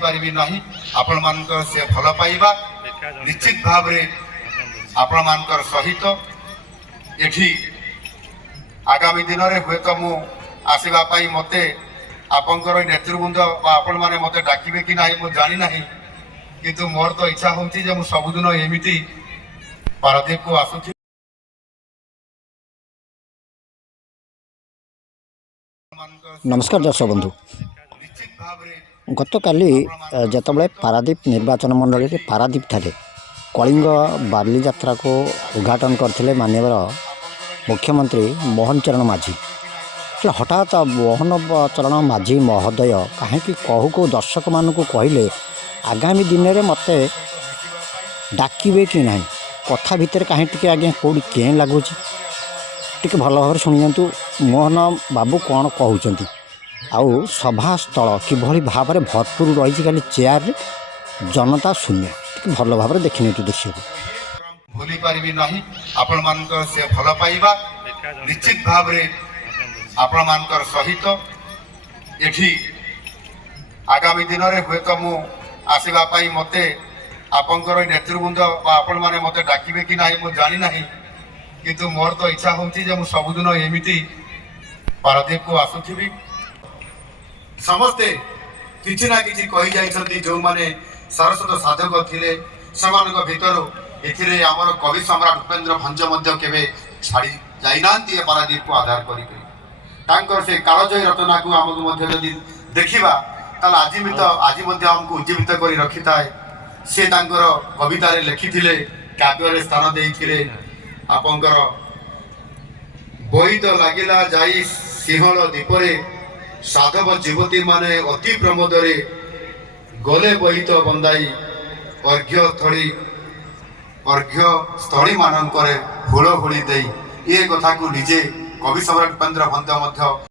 पारिबी नाही आपण मानकर से भल पाइबा निश्चित भाव रे आपण मानकर सहित एठी आगामी दिन रे हुए तो मु आसीबा पाई मते आपनकर नेतृवृंद आपण माने मते डाकिबे कि नाही मु जानि नाही किंतु मोर तो इच्छा होउची जे मु सबुदिन एमिति पारादीप को आसुची। नमस्कार दर्शक बंधु, गतकाली जितेबाला पारादीप निर्वाचन मंडल पारादीप ठारे कलिंग बार्ली यात्रा को उद्घाटन करते माननीय मुख्यमंत्री मोहन चरण माझी। हठात मोहन चरण माझी महोदय कहीं कहू को दर्शक मान को कहले आगामी दिन में मत डाकिबे कि ना कथा भितर कहीं टे आज्ञा कौटी के लगुच टे भल भाव शुणु मोहन बाबू कौन कहते आउ सभास्थल किभली भाव में भरपूर रही खाली चेयर जनता शून्य भल भाव में देखने दृश्य को भूली पारिबी नाही आपण मानकर से भल पाइबा निश्चित भाव रे आपण मानकर सहित एठी आगामी दिन रे हुए तो मु आसीबा पाई मते आपनकर नेतृवृंद आपण माने मते डाकिबे कि नाही मु जानि नाही किंतु मोर तो इच्छा होउची जे मु सबुदिन एमिति पारादीप को आसुथिबी। समस्ते किछि ना किछि कहि जाइछन्ती जो माने सरस्वत साधक थिले समान भितर एथिरे हमर कवि सम्राट उपेन्द्र भंज मध्य केबे छाड़ी जाइनांती पारादीप को आधार करी तांकर से कालजयी रचना को हमको मध्य यदि देखिबा ताल आज मध्य हमको उज्जीवित करी रखी थाए। से तांकर कविता रे लिखिथिले काव्य रे स्थान देइथिले आपनकर बोईत लागिला जाई सिंहल दीपरे साधव जीवती माने अति प्रमोदरे गले बोईत बंदाई अर्घ्य स्थली मानकर हुल हुली दे ये कथा को निजे कवि सम्राट उपेन्द्र भंज मध्य